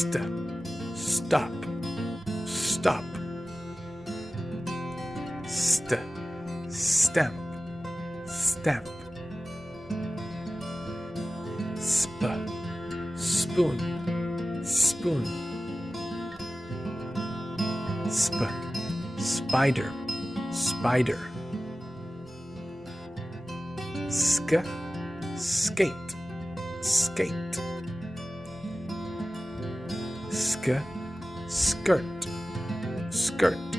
stop, stop. Stamp, stamp. Spoon, spoon. Spider, spider. Skate, skate. Skirt, skirt.